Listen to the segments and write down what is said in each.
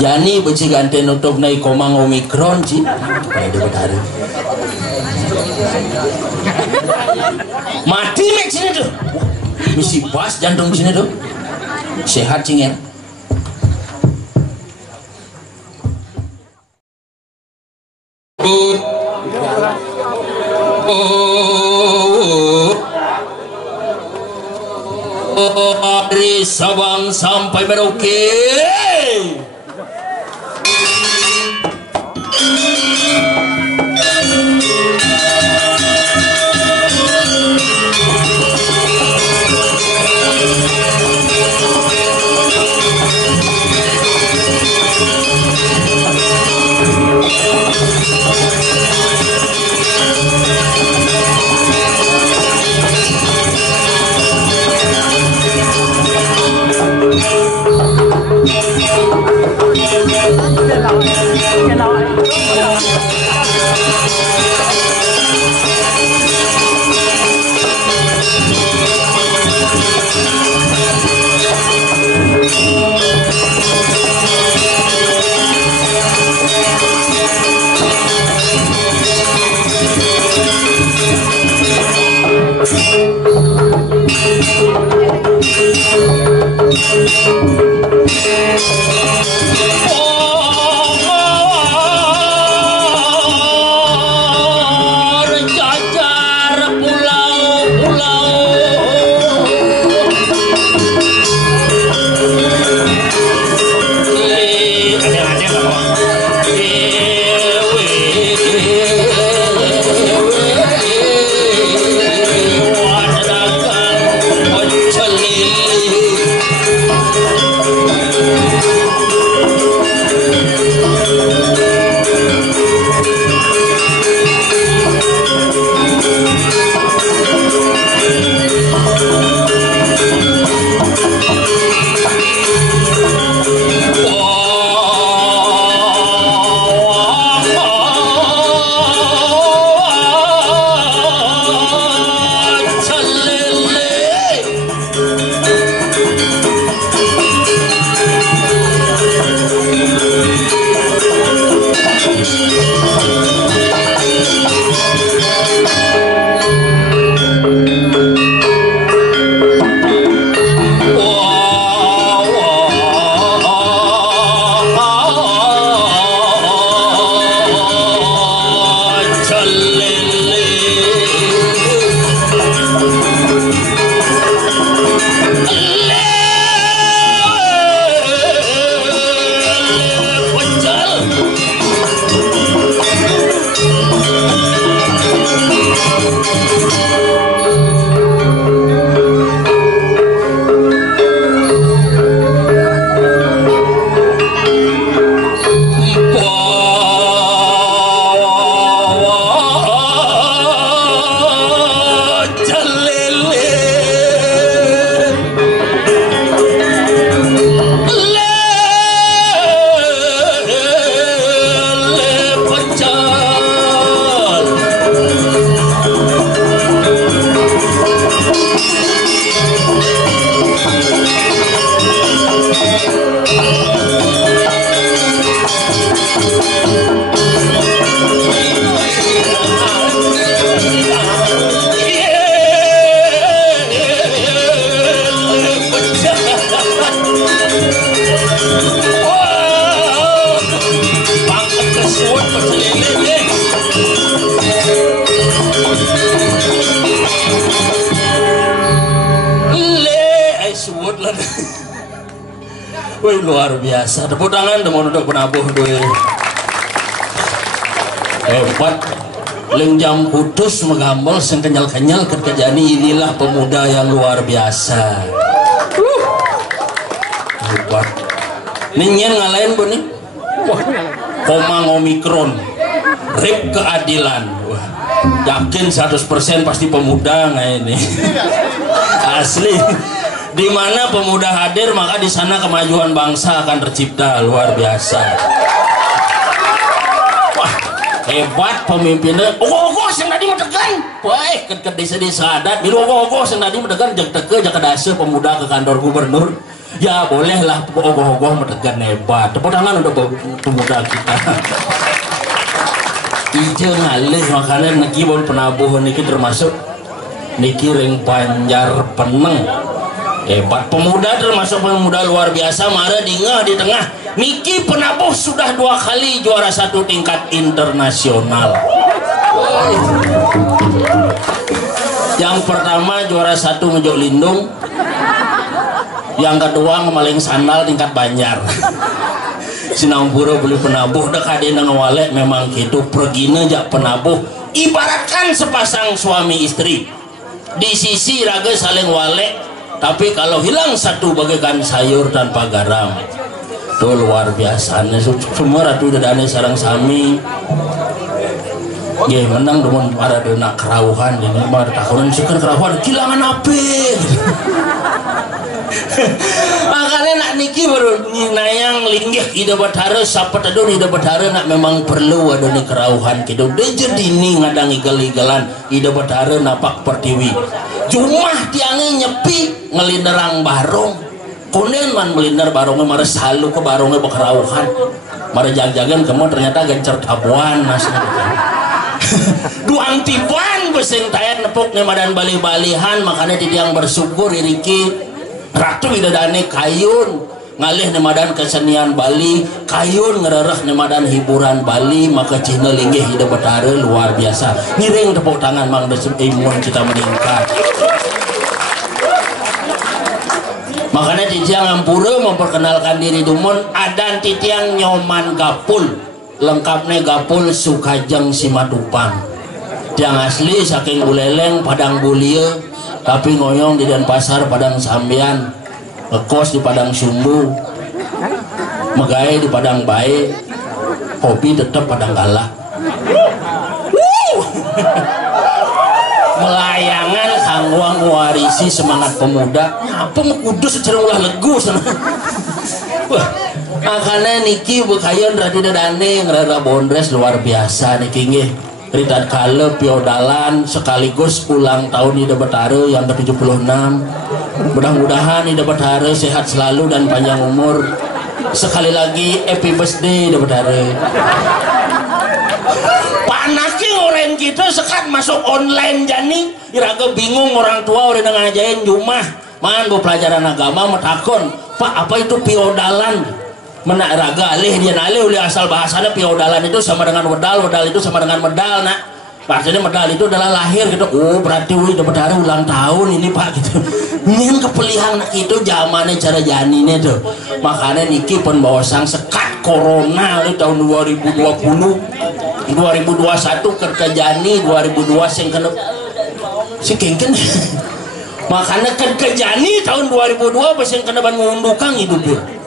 Jani beci ganti nutup naik komang omikron sih. Pada benar. Mati mek sini tuh. Misi pas jantung sini tuh. Sehat cingin. Dari Sabang sampai Merauke. Wih, luar biasa. Tepuk tangan teman untuk penabuh doi. Hebat. Leng jam putus menggambol sing kenyal-kenyal kerjaan inilah pemuda yang luar biasa. Hebat. Ninyen ngalahin bu nih. Wah, komang omikron. Rip keadilan. Wah, yakin 100% pasti pemuda nggak ini. Asli. Di mana pemuda hadir maka di sana kemajuan bangsa akan tercipta. Luar biasa. Wah, hebat pemimpinnya. Ogo-ogo sing tadi mendegan. Wah, ke desa-desa adat. Biru ogo-ogo sing tadi mendegan. Jak teke jak kedase pemuda ke kantor gubernur. Ya bolehlah ogoh-ogoh mendegan hebat. Tepuk tangan untuk pemuda kita. Ijo ngalih makanya niki bon penabuh niki termasuk niki ring Banjar Peneng. Hebat pemuda, termasuk pemuda luar biasa. Mara dingah di tengah niki penabuh sudah 2 kali juara 1 tingkat internasional. Yang pertama juara 1 ngejok lindung, yang kedua ngemaling sandal tingkat Banjar. Sinampura beli penabuh dah kadena ngawalek memang gitu pergina jak penabuh ibaratkan sepasang suami istri di sisi raga saling walek, tapi kalau hilang satu bagaikan sayur tanpa garam. Tuh luar biasa semua ratu dadane sarang sami ya menang dengan para dena kerauhan ini mah tahunan suka kerauhan kilangan api. Makanya nak niki baru nayang linggih ida batara sapat adun ida batara nak memang perlu ada ni kerauhan gitu dia jadi ni ngadang igal-igalan ida batara napak pertiwi jumah tiangnya nyepi ngelinderang barong kunen man melindar barongnya mara salu ke barongnya berkerauhan mara jag-jagan kamu ternyata gencer tabuan masnya duang tipuan beseng tayan nepuk nemadan bali-balihan makanya tidiang bersyukur iriki ratu idadane kayun ngalih nemadan kesenian Bali kayun ngererah nemadan hiburan Bali maka Cina linggih ida betara luar biasa ngiring tepuk tangan mang desem imun kita meningkat. Makanya titiang Ampura memperkenalkan diri Dumon adan titiang nyoman gapul lengkapnya gapul Sukajeng Simatupang tiang asli saking Buleleng Padang Bulia tapi ngoyong di Denpasar Padang Sambian ngekos di Padang Sumbu megay di Padang Bae kopi tetap Padang Galah melayangan kangwang warisi semangat pemuda apa kudus secara ulah legu wah makanya niki bekayon radi dadane ngerara bondres luar biasa niki nggih Ridad Kale Piodalan sekaligus ulang tahun Ida Betara yang ke-76. Mudah-mudahan Ida Betara sehat selalu dan panjang umur. Sekali lagi happy birthday Ida Betara. Panaki orang kita sekat masuk online jani iraga bingung orang tua udah ngajain rumah man bu pelajaran agama metakon Pak apa itu piodalan menak raga alih dia alih oleh asal bahasanya piodalan itu sama dengan wedal itu sama dengan medal nak maksudnya medal itu adalah lahir gitu oh berarti udah betara ulang tahun ini Pak gitu ingin kepelihan nak itu zamannya cara janine tuh makanya niki pun bawa sang sekat corona di tahun 2020 2021 kerjani 2002 sing kena si kengken makanya kerjani tahun 2002 pasang kena ban ngundukang hidupnya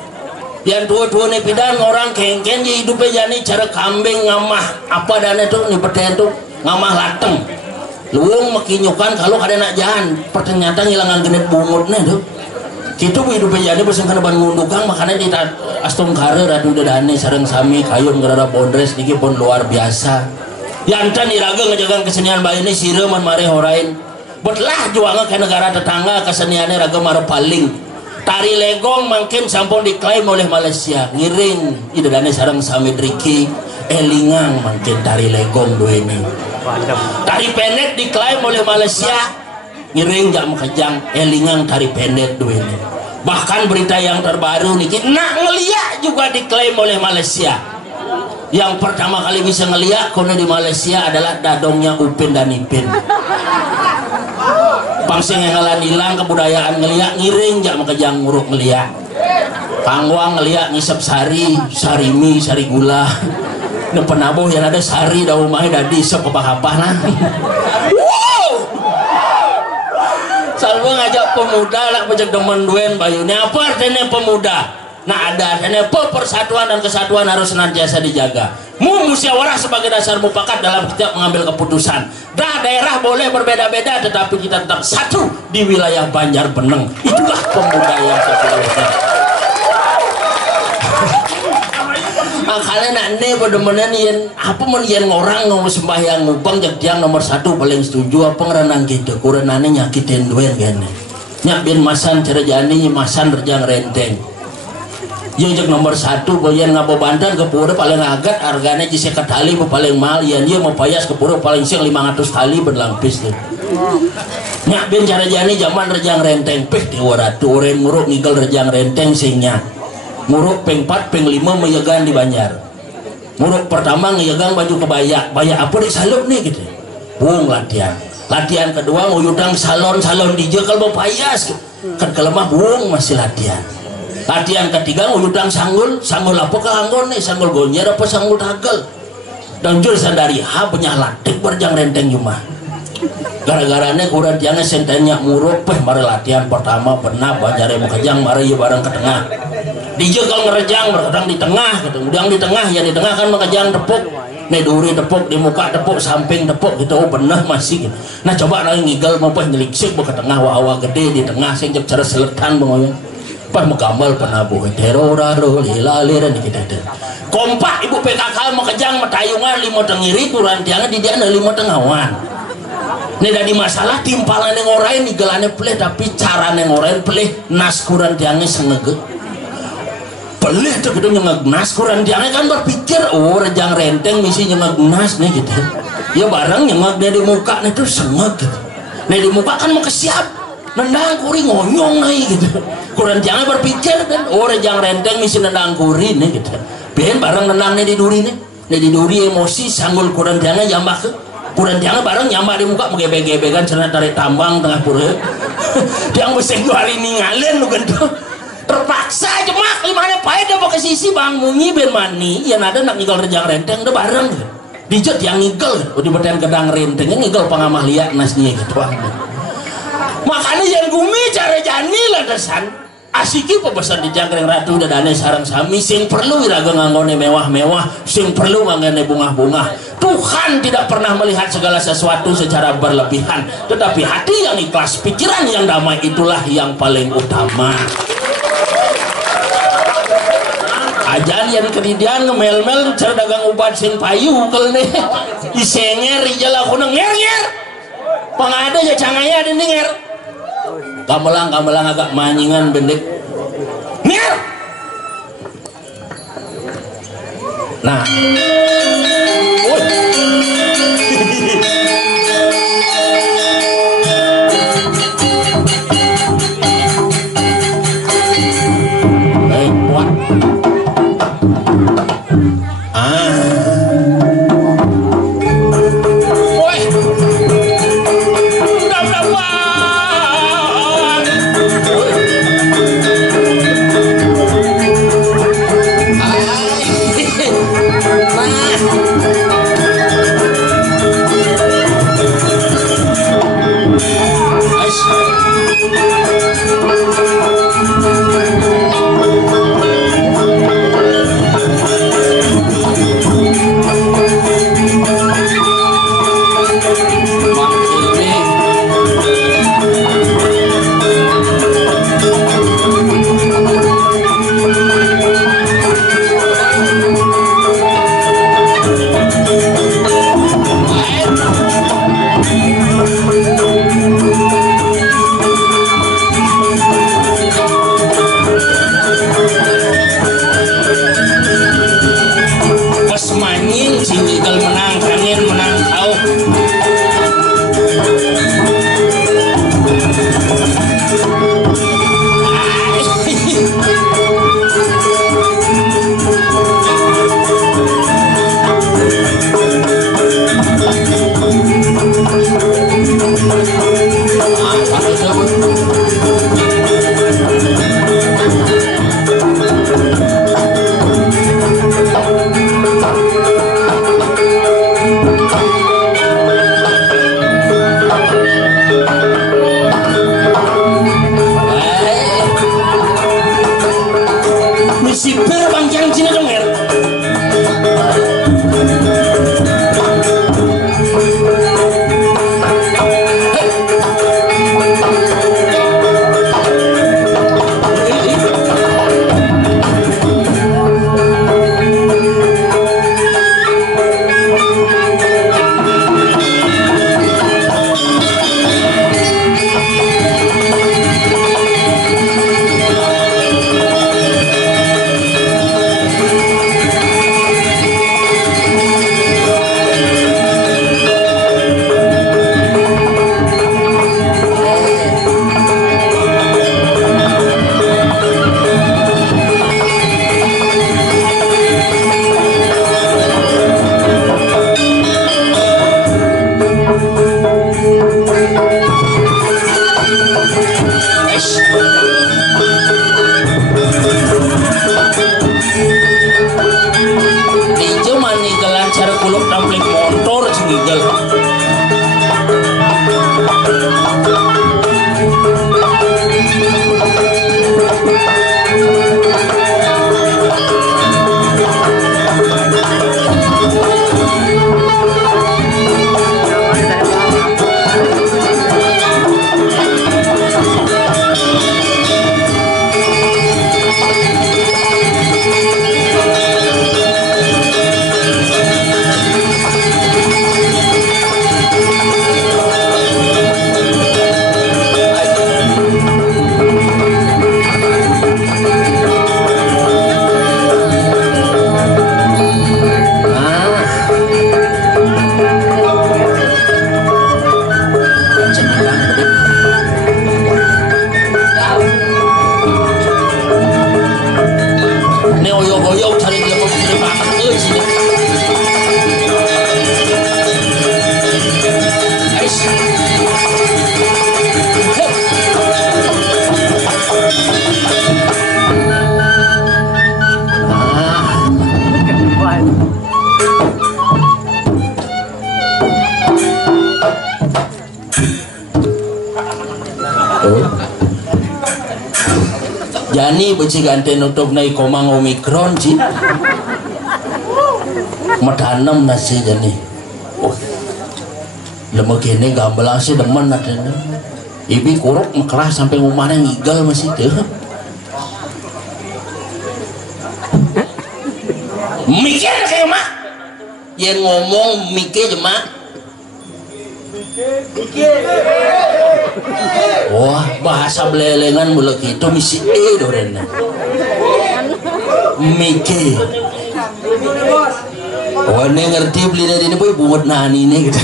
yang tua-tua nih pidan orang kengken jadi hidupnya jani cara kambing ngamah apa dana tuh nih pertanyaan tuh ngamah lateng luung makinyukan kalau ada nak jalan ternyata ngilangan genit bungutnya tuh gitu hidupnya jadi pasang kena ban ngundukang makanya di astung kare radu dadane sareng sami kayun ngerara bondres niki pun luar biasa yantan iraga ngejagaan kesenian Bali ini sireman mare horain betlah juangnya ke negara tetangga keseniannya raga mare paling tari legong makin sampun diklaim oleh Malaysia ngiring idadane sareng sami driki elingang makin tari legong dua ini tari pendek diklaim oleh Malaysia ngiring jak makejang elingang tari pendek dua ini bahkan berita yang terbaru niki nak ngeliak juga diklaim oleh Malaysia yang pertama kali bisa ngeliak kono di Malaysia adalah dadongnya Upin dan Ipin pangsing yang ngalan hilang kebudayaan ngeliak ngiring jak makejang nguruk ngeliak pangwang ngeliak ngisep sari sarimi sari gula ini penabuh yang ada sari daun mahnya dadi isep apa-apa nah salwa ngajak pemuda lah pejak demen duen bayunya apa artinya pemuda nah ada artinya persatuan dan kesatuan harus senantiasa dijaga musyawarah sebagai dasar mufakat dalam setiap mengambil keputusan daerah boleh berbeda-beda tetapi kita tetap satu di wilayah Banjar Peneng itulah pemuda yang sesungguhnya makanya nak ne bener-bener yen apa men yen orang ngomong sembahyang mubang jadi yang nomor 1 paling setuju apa ngerenang gitu kurenane nyakitin duen gini nyak bin masan cerejani masan rejang renteng jeung nomor 1 boyan ngabobantan ke pura paling agat harganya di 50 tali paling mahal yan dia mau payas ke pura paling sing 500 tali berlampis tuh nyak bin cerejani zaman rejang renteng peh di waratu orang muruk ngigel rejang renteng singnya muruk peng 4 peng 5 meyegan di Banjar muruk pertama ngeyegang baju kebaya apa dek salup nih gitu bung latihan kedua nguyudang salon di jekal mau payas kan kelemah bung masih latihan ketiga nguyudang sanggul apa keanggon nih sanggul gonjer apa sanggul tagel dan jur sandari punya latik berjang renteng cuma gara-garanya kurang jangan sentennya muruk mari latihan pertama pernah banjare mau kejang mari ya bareng ke tengah dijekal ngerejang berkedang di tengah gitu udang di tengah ya di tengah kan makajang tepuk duri tepuk di muka tepuk samping tepuk gitu bener masih gitu. Nah coba nang ngigel mau nyeliksik ke tengah wawa gede di tengah sing cara seletan bangonya pas menggambar pernah buh teroraro lilaliran kita ada kompak ibu PKK makajang matayungan 5 tengiri kurang tiangan di dia 5 tengawan ini dari masalah timpalan yang orang nigelannya pelih tapi cara yang orang pelih nas kurang tiangnya sengege pelih tuh gitu nyengegnas kurang tiangnya kan berpikir oh rejang renteng misi nyengegnas nih gitu ya barang nyengeg dari muka nih tuh sengeg gitu nah di muka kan mau kesiap nendang kuri ngonyong nih gitu kurang tiangnya berpikir kan oh rejang renteng misi nendang kuri nih gitu biar barang nendang nih di duri emosi sanggul kurang tiangnya jambak ke kurang tiangnya bareng nyambak di muka mengebek-gebekan cenah tarik tambang tengah pura yang mesti hari ninggalin lu gitu terpaksa jemak limanya pahit apa ke sisi bang mungi ben mani yang ada nak ngigel rejang renteng udah bareng dijat yang ngigel udah bertahan kedang rentengnya ngigel pengamah liat nasnya gitu makanya yang gumi cara jani lah desan asiki pebesan di jangkring ratu udah dane sarang sami sing perlu iraga nganggone mewah-mewah sing perlu nganggone bunga-bunga Tuhan tidak pernah melihat segala sesuatu secara berlebihan tetapi hati yang ikhlas pikiran yang damai itulah yang paling utama ajan yang kedidian ngemel-mel cara dagang obat sing payu kel nih disenger ijala kuna nger pangada ya cangaya ada nger gamelang agak manyingan bendek nger nah Ini oyo-oyo cari dia terima kasih sini. Jani beci ganti nutup naik komang omikron sih. Medanam nasi jani. Oh, lemah kene gambelang sih demen nadanya. Ibi kuruk mekerah sampai rumahnya ngigal masih tuh. Mikir kayak mak. Yang ngomong mikir mak. Wah, bahasa belelengan mulai gitu misi dorena. Miki. Wah, ini ngerti beli dari ini boy bungut nani nih gitu.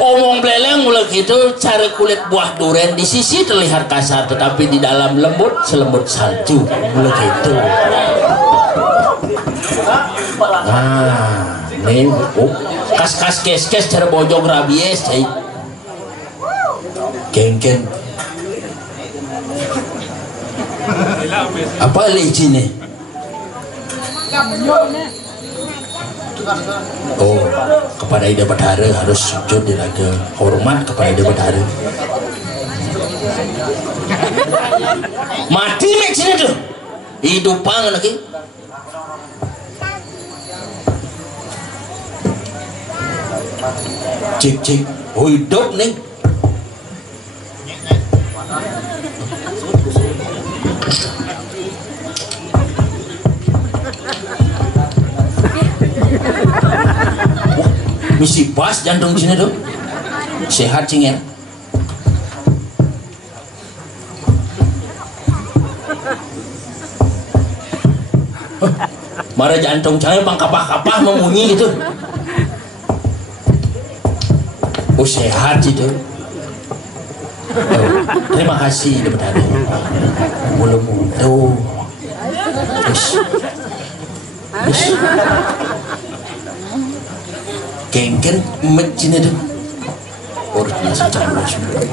Omong beleleng mulai gitu, cara kulit buah durian di sisi terlihat kasar, tetapi di dalam lembut selembut salju mulai gitu. Nah, nih, kas kes cara bojong rabies, cai. Kengken. Apa lagi nih? Oh, kepada Ida Badara harus sujud diraga hormat kepada Ida Badara. Mati mek sini tuh. Hidupang lagi. Cik, oh hidup nih. Misi pas jantung sini tuh sehat cingin. Mara jantung saya bang kapah-kapah memunyi gitu. Oh sehat gitu. Oh, terima kasih dokter. Mulu-mulu tuh. Kengken mecin itu orangnya secara semua.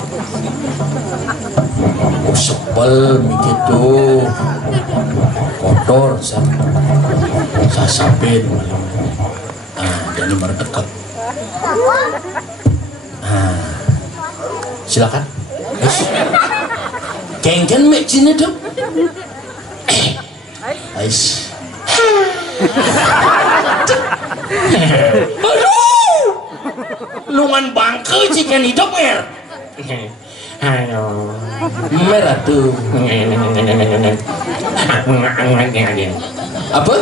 Oh sebel begitu kotor sasapin. Jadi merdekat. Silakan. Kengken mecin itu. Ais. Aduh, lungan bangke cikan hidup mer. Ayo, merah tuh. Apa?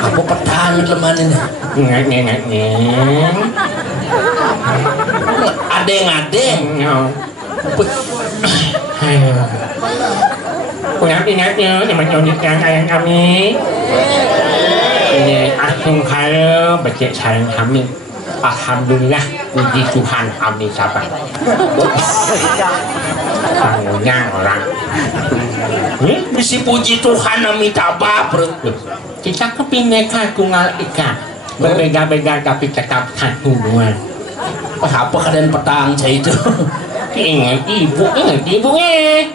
Apa petang leman ini? Adeng. Ingat-ingatnya menyunyitkan ayah kami. Ini asung kaya becek sayang kami. Alhamdulillah puji Tuhan kami sabar. Bangunnya orang. Bisa puji Tuhan kami tabah bro. Kita kepindekan tunggal ika. Berbeda-beda tapi tetap satu dua. Apa kalian petang saya itu? Ingat ibunya.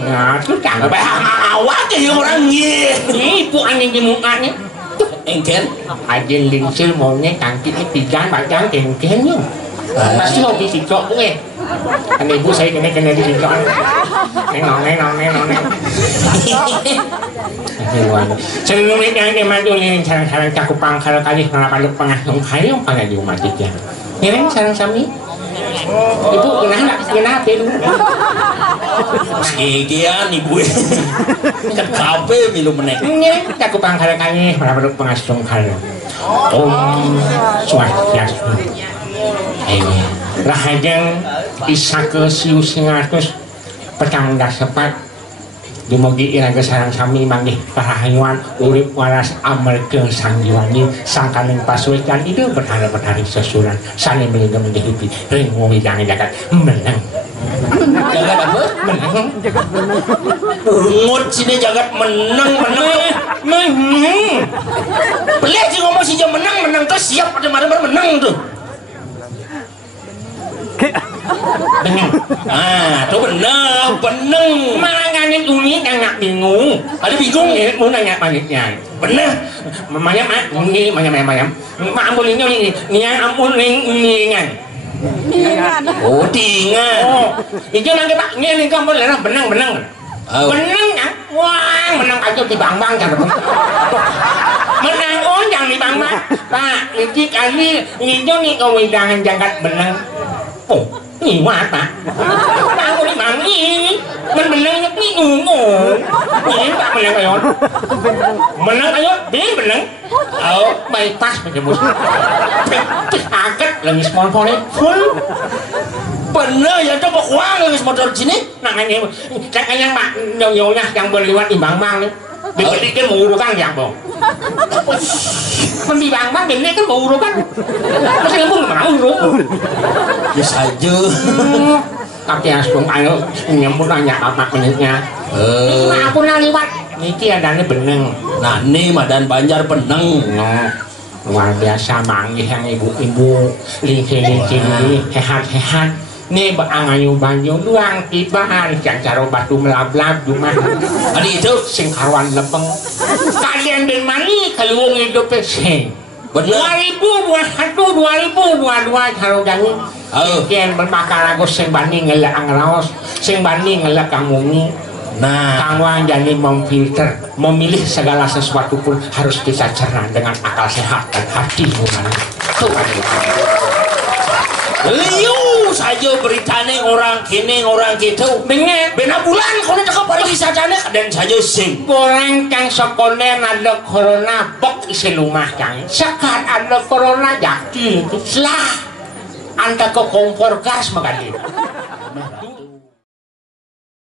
Nah, itu jangan awak aja orangnya. Ibu aneh di mukanya. Engken? Aja lincir maunya kangkitnya pijan bajang engkennya. Pasti hobi tiktok gue. Kan ibu saya kena di tiktok. Neng. Sebelumnya jangan dimantuin sarang-sarang cakupang kalau kali ngelapan pengasuh kayu pada di rumah tiga. Ini sarang sami. Ibu kenapa dulu? Sekian ibu kan kape minum menek. Ini aku pangkal kali berapa pengasung kali. Swastiastu. Rahajeng Isake Siu Singatus petang dasepat dumugi iraga sareng sami manggih parahayuan urip waras amarga sanggiwani sangkaning pasuecan itu berhari-hari sesuran sane melinga menjahipi ring wong jangan jagat menang. Jagat apa? Menang. Ungut sini jagat menang. Pelih sih ngomong sih menang tuh siap pada mana menang tuh. Dengan Tuh bener manganin uni nggak bingung. ada bingung ya Mau nanya maniknya. bener Mayam ini mayam. Ampun ini ampun ini. oh tingan Oh, itu nanti Pak, ini kamu lihat benang. Oh. Benang kan? Wah, menang aja di bang kan. Menang yang di bang. Pak, ini kali ini nih kewenangan jagat benang. Oh, ini apa? Aku di bang ini, menang ini ini tak menang ayo. Menang ayo, benang. Oh, bypass penyebut. Agak lagi sponsornya full. bener ya coba uang lagi motor sini Nah ini yang mak nyonya yang berliwat di bang nih dibeli kan mengurukan yang bang di bang ini kan mengurukan masih pun mau uruk bisa aja tapi langsung ayo nyambut nanya apa menitnya ini aku liwat ini adanya beneng nah ini Madan Banjar beneng luar biasa manggih yang ibu-ibu lingki-lingki sehat-sehat nih berangayu banyu luang tibahan yang cara batu melab-lab cuma adik itu sing kawan lepeng kalian dan mani kalau hidup sing bener 2022 kalau gani kian bermakar aku sing banding ngelak anglaos sing banding ngelak kamu nah kamu jadi memfilter memilih segala sesuatu pun harus kita cerna dengan akal sehat dan hati nurani tuh liu saja beritanya orang kini orang gitu dengan bena bulan kau nak pariwisatanya dan saja sing goreng kang sekolah ada corona bok isi rumah kang sekat ada corona yakin lah anda ke kompor gas makanya